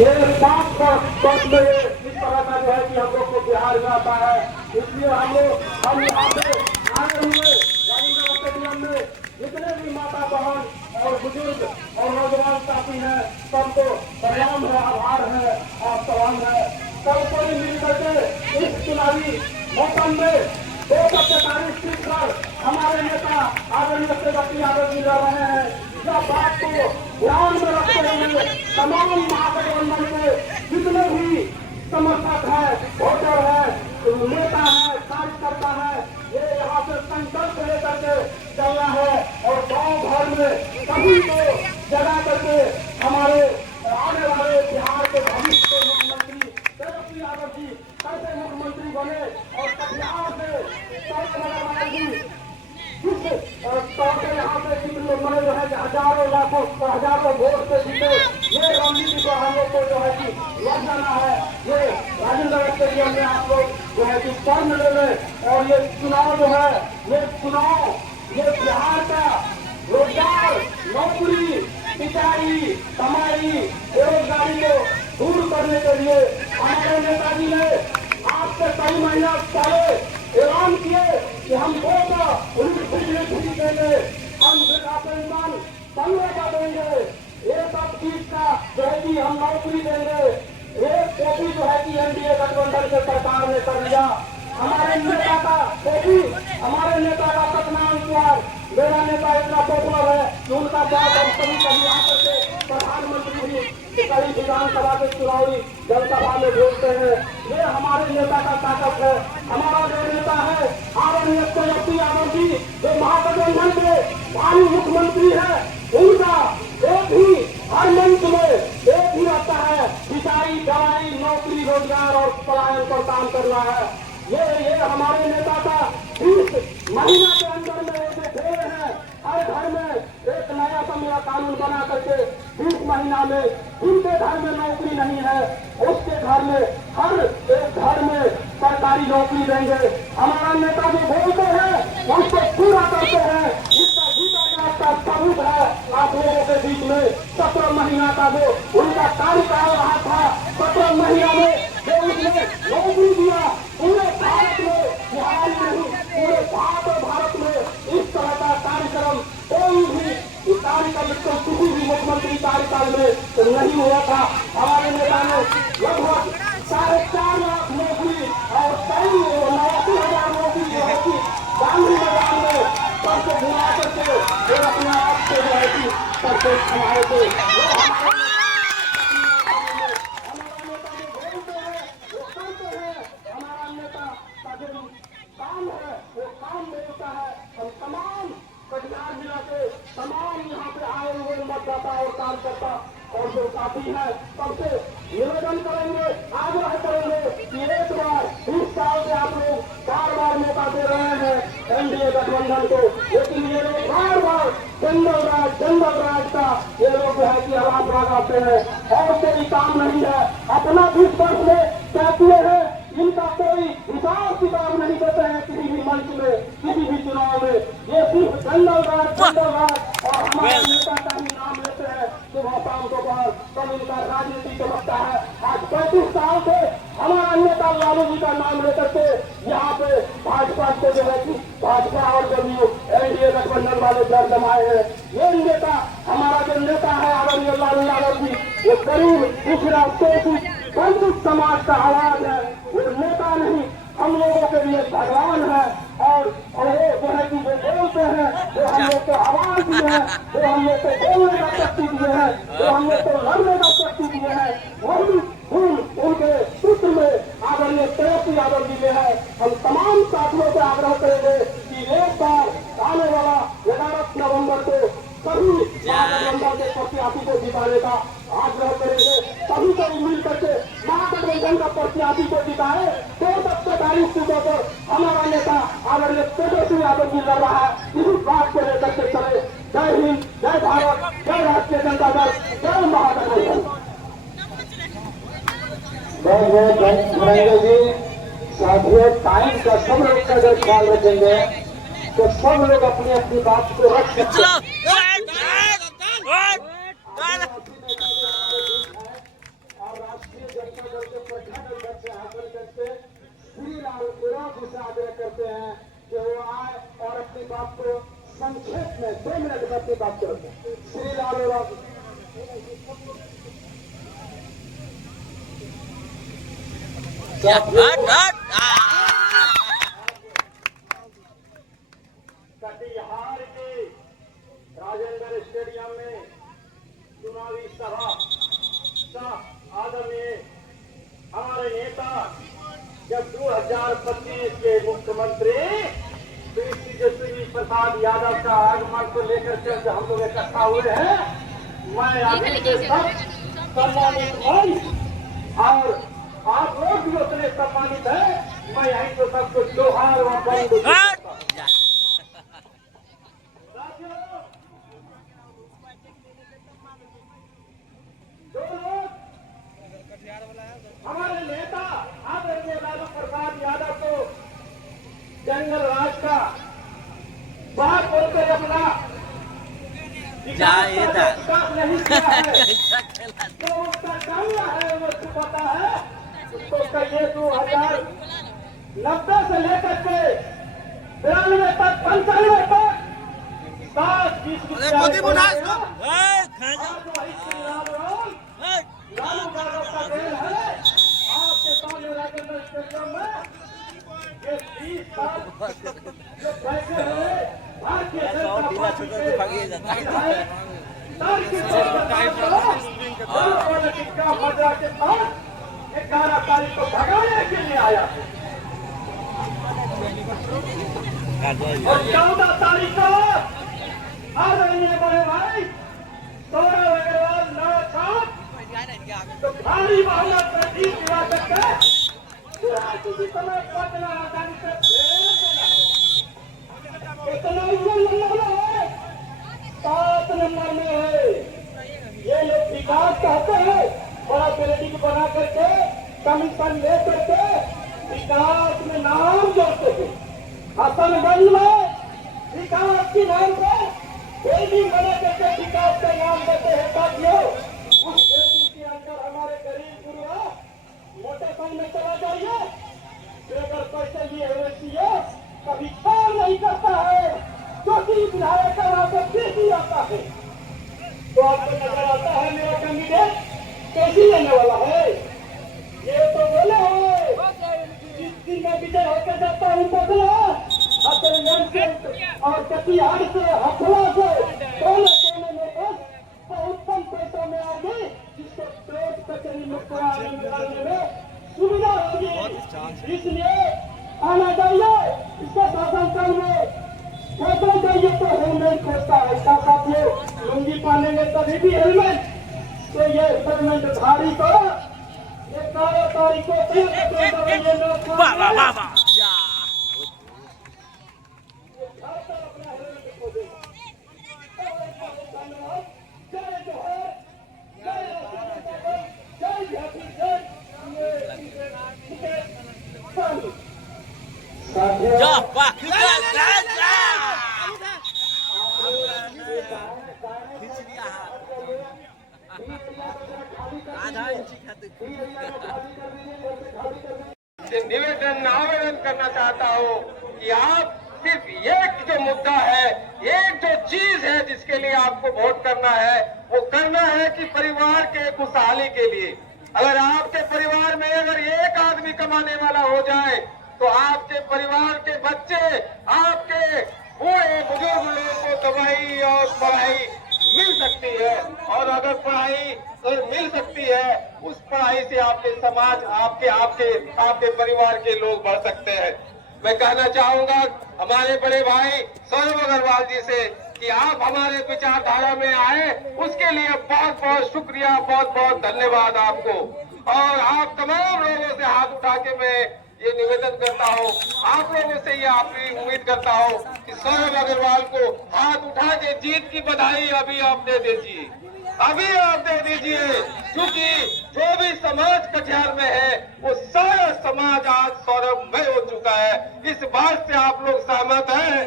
ये बात पर में इस तरह का जो है कि हम लोग को बिहार में आता है, इसलिए हम यहाँ पे आए हुए रविंद्र स्टेडियम में जितने भी माता बहन और बुजुर्ग और नौजवान साथी हैं, सबको प्रणाम है, आभार है और सलाम है। सबको मिल करके इस चुनावी मौसम में 243 सीट पर हमारे नेता आदरणीय तेजस्वी यादव जी लड़ रहे हैं। यह बात को ध्यान में रखते हुए तमाम महागठबंधन के जितने भी समर्थक है, वोटर है, नेता है, कार्यकर्ता है, ये यहाँ से संकल्प लेकर के चलना है और गांव भर में सभी को जगा करके हमारे आने वाले बिहार के भविष्य के मुख्यमंत्री तेजस्वी यादव जी कैसे मुख्यमंत्री बने और कटिहार से तौर से यहाँ पे मैंने जो है हजारों लाखों हजारों वोट से जीते, ये रणनीति पर हम लोग को जो है कि लग जाना है। ये राजेंद्र स्टेडियम में आप लोग जो है कि फॉर्म ले लें और ये चुनाव जो है ये बिहार का रोजगार, नौकरी, सिंचाई, कमाई, बेरोजगारी को दूर करने के लिए हमारे नेताजी ने आज से कई महीना पहले ऐलान किए कि हम बिजली फ्री देंगे, हम वृद्धापेंशन 15 का देंगे, एक अब चीज का जो है कि हम नौकरी देंगे। एक कॉपी जो है कि एनडीए गठबंधन के सरकार ने कर लिया। हमारे नेता का कॉपी, हमारे नेता का सतनाम कुमार, मेरा नेता इतना पॉपुलर है कि उनका बात हम सभी कभी आकर के प्रधानमंत्री भी कई विधानसभा के चुनावी जनसभा में बोलते हैं। ये हमारे नेता का ताकत है। हमारा जो नेता है आदरणीय तेजस्वी यादव जी, जो महागठबंधन के भावी मुख्यमंत्री है, उनका एक ही हर मंच में एक ही आता है, सिंचाई, दवाई, नौकरी, रोजगार और पलायन पर काम करना है। ये हमारे नेता का 20 महीना के अंदर में जो गोल है, हर घर में एक नया संविधा कानून बना करके 20 महीना में जिनके घर में नौकरी नहीं है उसके घर में हर एक घर में सरकारी नौकरी देंगे। हमारा नेता जो बोलते हैं उसको पूरा करते हैं। इसका जीता जात का सबूत है आप लोगों के बीच में। 17 महीना का जो उनका कार्यकाल रहा था, 17 महीना में जो उसने नौकरी दिया, पूरे भारत में, बिहार नहीं पूरे भारत में इस तरह का कार्यक्रम कोई भी कार्यक्रम तो किसी भी मुख्यमंत्री कार्यकाल में नहीं हुआ था। हमारे नेता ने लगभग 4.5 लाख नौकरी और 89,000 नौकरी जो है कि गांधी मैदान में सबसे घुमा करके फिर अपने आप से जो है कि सबसे हमारे को काम है, वो काम मिलता है। हम तमाम कटिहार जिला के तमाम यहाँ पे आए हुए मतदाता और कार्यकर्ता और जो साथी है सबसे निवेदन करेंगे, आग्रह करेंगे कि एक बार 20 साल से आप लोग बार मौका दे रहे हैं एनडीए गठबंधन को, लेकिन ये लोग बार जंगल राज का ये लोग जो है कि आवाज लगाते हैं और कोई काम नहीं है। अपना 20 वर्ष में कहते हैं, इनका कोई हिसाब किताब नहीं देते हैं किसी भी मंच में, किसी भी चुनाव में। ये सिर्फ जंगल राज और हमारे नेता का ही नाम लेते हैं सुबह शाम दोपहर, तब इनका राजनीति चमकता है। आज 35 साल से हमारा नेता लालू जी का नाम लेकर के यहाँ पे भाजपा को जो है कि भाजपा और जदयू एनडीए गठबंधन वाले दर जमाए हैं। ये नेता, हमारा जो नेता है आदरणीय लालू यादव जी, वो गरीब पिछड़ा शोषित वंचित समाज का आवाज है। वो नेता नहीं, हम लोगों के लिए भगवान है और वो जो है कि वो बोलते हैं, वो हम लोग को आवाज दिए हैं, वो हम लोग को बोलने का शक्ति दिए हैं, वो हम लोग को लड़ने का शक्ति दिए हैं। वही फूल उनके पुत्र में आदरणीय तेजस्वी यादव जी में है। हम तमाम साथियों से आग्रह करेंगे कि एक बार आने वाला 11 नवंबर को सभी महागठबंधन के प्रत्याशी को जिताने का आग्रह करेंगे। सभी को मिल करके महागठबंधन का प्रत्याशी को जिताए। 243 सीटों पर हमारा नेता आदरणीय तेजस्वी यादव जी लड़ रहा है। इसी बात को लेकर के चले। जय हिंद, जय भारत, जय राष्ट्रीय जनता दल, जय महागठबंधन। बहुत बहुत धन्यवाद जी। साथियों, टाइम का सब लोग का अगर ख्याल रखेंगे तो सब लोग अपनी अपनी बात को रख सकते हैं। कटिहार के राजेंद्र स्टेडियम में चुनावी सभा आदरणीय हमारे नेता जब 2025 के मुख्यमंत्री श्री तेजस्वी प्रसाद यादव का आगमन को लेकर के हम लोग इकट्ठा हुए हैं। मैं अभी के सब सम्मानित हूँ और आप लोग भी उतने सम्मानित हैं। मैं यहीं तो सबको जोहार व बंद हमारे नेता आदरणीय लालू प्रसाद यादव को जंगल राज का बात बोलकर अपना विकास नहीं किया है, जो उसका कामना है वो उसको पता है। उसको कहिए 2090 से लेकर के 92 तक 95 तक 7-20 लालू यादव का खेल है। आपके सामने राजेंद्र स्टेडियम में ये 20 साल जो बैठे हुए भारतीय जनता पार्टी के मजा के साथ 11 तारीख को भगाने के लिए आया और 14 तारीख को आदरणीय बड़े भाई सौरभ अग्रवाल नौ तो भारी बहुमत पर जीत दिला सकते किसी समय पटना आसानी से इतना नंबर है 7 नंबर में है। ये लोग विकास चाहते हैं, बड़ा बिल्डिंग बना करके कमीशन ले करके विकास में नाम जोड़ते थे। हसनगंज में विकास के नाम पर बिल्डिंग बना करके विकास का नाम देते हैं। साथियों उस बिल्डिंग के अंदर हमारे गरीब गुरुआ मोटरसाइकिल में चला जाइए, अगर पैसे लिए हुए कभी काम नहीं करता है, क्योंकि विधायक का वहां पर बेची जाता है। तो आपको नजर आता है मेरा कैंडिडेट कैसी लेने वाला है। ये तो बोले हो जिस दिन मैं विजय होकर जाता हूँ बदला और कटिहार से हथुआ से कोने में बस बहुत कम पैसों में आगे जिसको पेट कचरी मुक्त निकालने में सुविधा होगी। इसलिए आना चाहिए इसके शासनकाल में शासन चाहिए तो हेलमेट खोजता है। इसका साथियों लुंगी पहनेंगे तभी भी हेलमेट। तो ये हेलमेट धारी को 11 तारीख को निवेदन आवेदन करना चाहता हूँ कि आप सिर्फ एक जो मुद्दा है, एक जो चीज है जिसके लिए आपको वोट करना है, वो करना है कि परिवार के खुशहाली के लिए। अगर आपके परिवार में अगर एक आदमी कमाने वाला हो जाए तो आपके परिवार के बच्चे, आपके बूढ़े बुजुर्ग लोगों को दवाई और पढ़ाई मिल सकती है। और अगर पढ़ाई अगर मिल सकती है, उस पढ़ाई से आपके समाज, आपके परिवार के लोग बढ़ सकते हैं। मैं कहना चाहूंगा हमारे बड़े भाई सौरभ अग्रवाल जी से कि आप हमारे विचारधारा में आए, उसके लिए बहुत बहुत शुक्रिया, बहुत बहुत धन्यवाद आपको। और आप तमाम लोगों से हाथ उठा के मैं ये निवेदन करता हूँ, आप लोगों से ये आपकी उम्मीद करता हूँ कि सौरभ अग्रवाल को हाथ उठा के जीत की बधाई अभी आप दे दीजिए, अभी आप दे दीजिए। क्योंकि जो भी समाज कटिहार में है वो सारा समाज आज सौरभमय हो चुका है। इस बात से आप लोग सहमत हैं?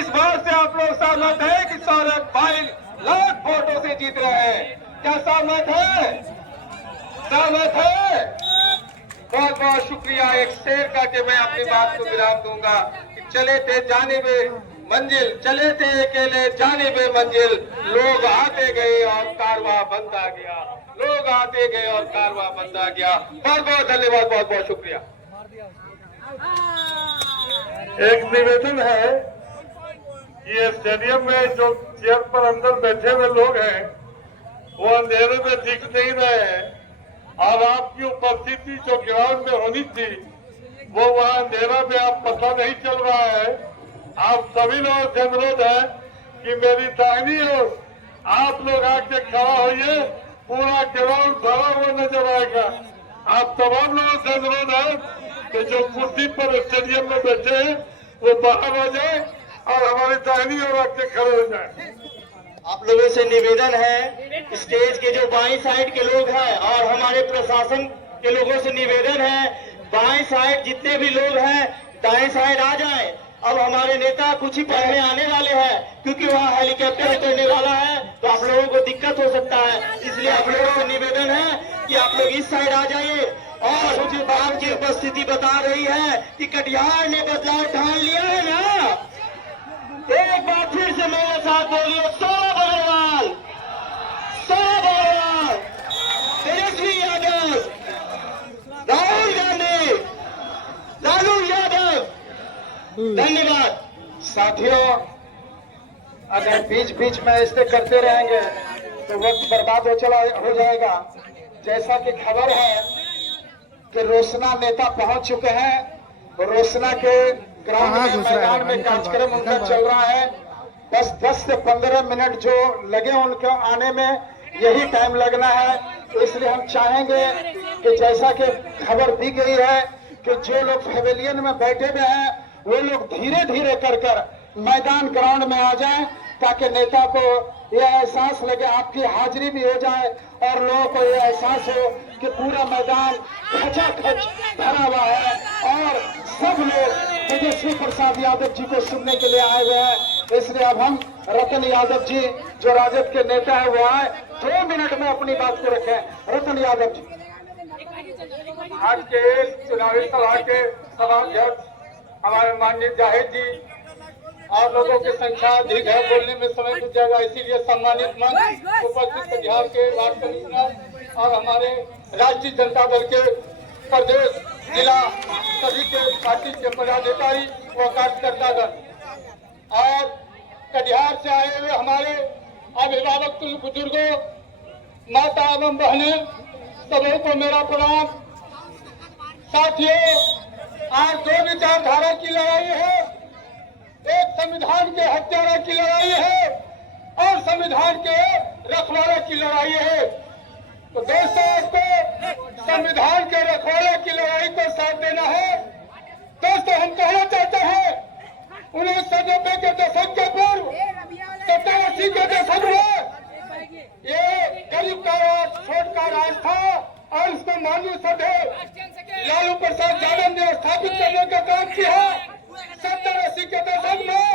इस बात से आप लोग सहमत हैं कि सौरभ 22 लाख वोटों से जीत रहे हैं? क्या सहमत है? सहमत है? बहुत बहुत शुक्रिया एक शेर का कि मैं अपनी बात को विराम दूंगा कि चले थे जानिबे मंजिल, चले थे अकेले जानिबे मंजिल, लोग आते गए और कारवां बंद आ गया। लोग लोग आते गए और कारवां बनता गया। बहुत बहुत धन्यवाद, बहुत बहुत शुक्रिया। एक निवेदन है कि ये स्टेडियम में जो चेयर पर अंदर बैठे हुए लोग हैं वो अंधेरे में दिख नहीं रहे हैं और आपकी उपस्थिति जो ग्राउंड में होनी थी वो वहाँ अंधेरा में आप पता नहीं चल रहा है। आप सभी लोगों से अनुरोध है कि मेरी दाहिनी ओर आप लोग आके खड़ा होइए, पूरा ग्राउंड भरा हुआ नजर आएगा। आप तमाम लोगों से अनुरोध है कि जो कुर्सी पर स्टेडियम में बैठे हैं वो बाहर आ जाए और हमारी दाहिनी ओर आके खड़े हो जाए। आप लोगों से निवेदन है, स्टेज के जो बाईं साइड के लोग हैं और हमारे प्रशासन के लोगों से निवेदन है, बाईं साइड जितने भी लोग हैं दाएं साइड आ जाएं। अब हमारे नेता कुछ ही पढ़ने आने वाले हैं, क्योंकि वहाँ हेलीकॉप्टर उतरने वाला है तो आप लोगों को दिक्कत हो सकता है। इसलिए आप लोगों से निवेदन है कि आप लोग इस साइड आ जाइए। और मुझे बात की उपस्थिति बता रही है कि कटिहार ने बदलाव ठान लिया है ना। एक बार फिर से मेरे साथ बोलिए, सौरभ अग्रवाल, सौरभ अग्रवाल, तेजस्वी यादव, राहुल गांधी, लालू यादव। धन्यवाद। साथियों, अगर बीच बीच में ऐसे करते रहेंगे तो वक्त बर्बाद हो जाएगा। जैसा कि खबर है कि रोशना नेता पहुंच चुके हैं। रोशना के ग्राउंड में मैदान में कार्यक्रम उनका चल रहा है। बस 10 से 15 मिनट जो लगे उनके आने में, यही टाइम लगना है। तो इसलिए हम चाहेंगे कि जैसा कि खबर दी गई है कि जो लोग पवेलियन में बैठे हुए हैं वो लोग धीरे धीरे कर मैदान ग्राउंड में आ जाएं, ताकि नेता को यह एहसास लगे, आपकी हाजिरी भी हो जाए और लोगों को यह एहसास हो कि पूरा मैदान खचाखच भरा हुआ है और सब लोग तेजस्वी प्रसाद यादव जी को सुनने के लिए आए हुए हैं। इसलिए अब हम रतन यादव जी जो राजद के नेता है वो आए, 2 मिनट में अपनी बात को रखें। रतन यादव जी। आज के चुनावी सभा के सभाध्यक्ष हमारे माननीय जाहिद जी, और लोगों की संख्या अधिक है, बोलने में समय लग जाएगा, इसीलिए सम्मानित मंच उपस्थित कटिहार के वार्ड कमिश्नर और हमारे राष्ट्रीय जनता दल के प्रदेश जिला सभी के पार्टी के पदाधिकारी व कार्यकर्तागण और कटिहार से आए हुए हमारे अभिभावक बुजुर्गों, माता एवं बहने, सबों को मेरा प्रणाम। साथियों, आज 2 विचारधारा की लड़ाई है। एक संविधान के हत्यारा की लड़ाई है और संविधान के रखवाले की लड़ाई है। तो दोस्तों, आपको संविधान के रखवाले की लड़ाई को साथ देना है। दोस्तों, हम कहना चाहते हैं 1990 के दशक के पूर्व 70-80 के दशक में ये गरीब का राज, छोट का राज था और इसको माननीय सदैव लालू प्रसाद यादव ने स्थापित करने का काम किया। 70-80 के दशक में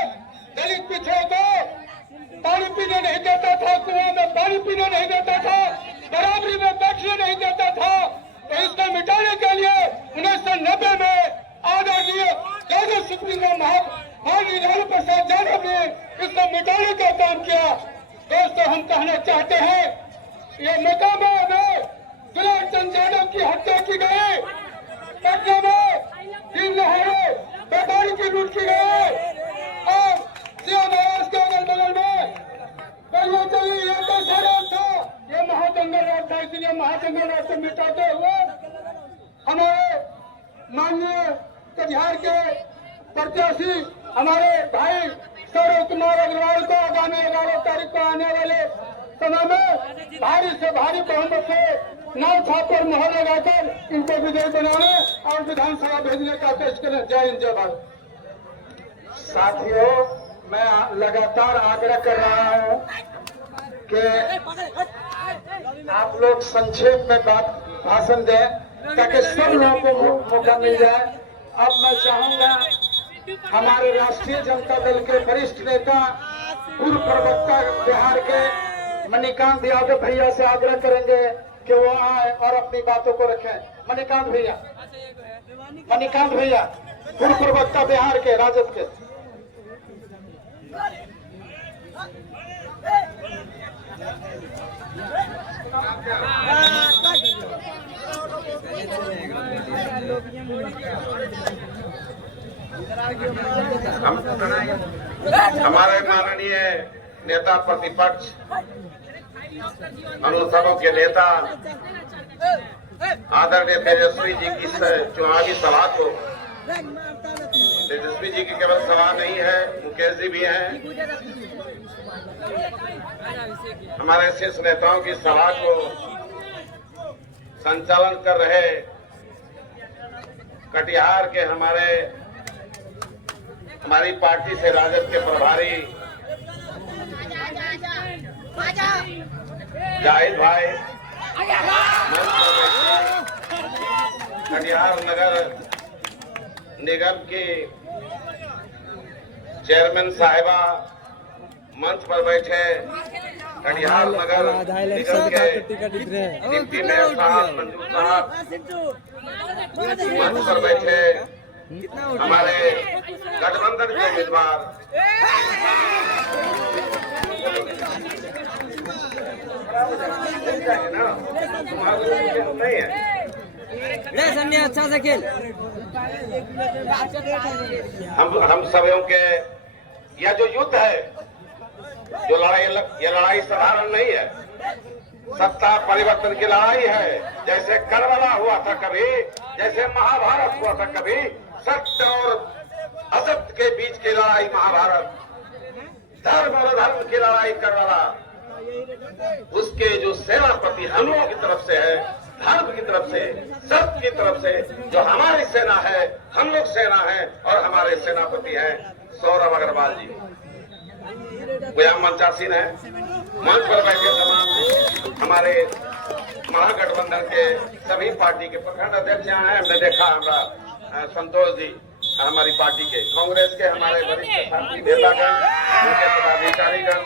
दलित पिछड़ों को पानी पीने नहीं देता था, कुआं में पानी पीने नहीं देता था, बराबरी में बैठने नहीं देता था। तो इसको मिटाने के लिए 1990 में आदरणीय कांग्रेस सुप्रीमो माननीय लालू प्रसाद यादव ने इसको मिटाने का काम किया। दोस्तों, हम कहना चाहते हैं ये मकामा में गुलाब चंद यादव की हत्या की गई, पटना में 3 लहरे व्यापारी की लूट की गई और सियाम आवास के अगल बगल में बलिया चली, ये तो सारा था, ये महाजंगल राज था। इसलिए महाजंगल राज से मिटाते हुए हमारे माननीय कटिहार के प्रत्याशी हमारे भाई सौरभ कुमार अग्रवाल को आगामी 11 तारीख को आने वाले समय में भारी से भारी बहुमत से नाव छाप पर मोहर लगाकर इनको विजयी बनाने और विधानसभा भेजने का पेश करें। जय हिंद, जय भारत। साथियों, मैं लगातार आग्रह कर रहा हूं कि आप लोग संक्षेप में भाषण दें ताकि सब लोगों को मौका मिल जाए। अब मैं चाहूंगा हमारे राष्ट्रीय जनता दल के वरिष्ठ नेता, पूर्व प्रवक्ता बिहार के मणिकांत यादव भैया से आग्रह करेंगे कि वो आए और अपनी बातों को रखें। मणिकांत भैया, मणिकांत भैया, पूर्व प्रवक्ता बिहार के राजद के। हमारे माननीय नेता प्रतिपक्ष अनुसभा के नेता आदरणीय तेजस्वी जी की चुनावी सभा को, तेजस्वी जी की केवल सभा नहीं है, मुकेश जी भी हैं, हमारे शीर्ष नेताओं की सभा को संचालन कर रहे कटिहार के हमारी पार्टी से राजद के प्रभारी जाहिद भाई, कटिहार नगर निगम की चेयरमैन साहिबा मंच पर बैठे, कटिहार नगर निगम के डिप्टी मेयर साहब मंजूर साहब मंच पर बैठे, हमारे गठबंधन के उम्मीदवार नहीं है, अच्छा से खेल। हम सभी के यह जो युद्ध है, जो लड़ाई, ये लड़ाई साधारण नहीं है, सत्ता परिवर्तन की लड़ाई है। जैसे करबला हुआ था कभी, जैसे महाभारत हुआ था कभी, सत्य और असत्य के बीच की लड़ाई महाभारत, धर्म और धर्म की लड़ाई करबला, उसके जो सेनापति हनुओं की तरफ से है, धर्म की तरफ से, सत्य की तरफ से, जो हमारी सेना है, हम लोग सेना है और हमारे सेनापति हैं सौरभ अग्रवाल जी, वो मंचासीन है। मंच पर बैठे तमाम हमारे महागठबंधन के सभी पार्टी के प्रखंड अध्यक्ष यहाँ हैं, हमने देखा, हमारा संतोष जी हमारी पार्टी के, कांग्रेस के हमारे वरिष्ठ साथी नेतागण, उनके पदाधिकारीगण,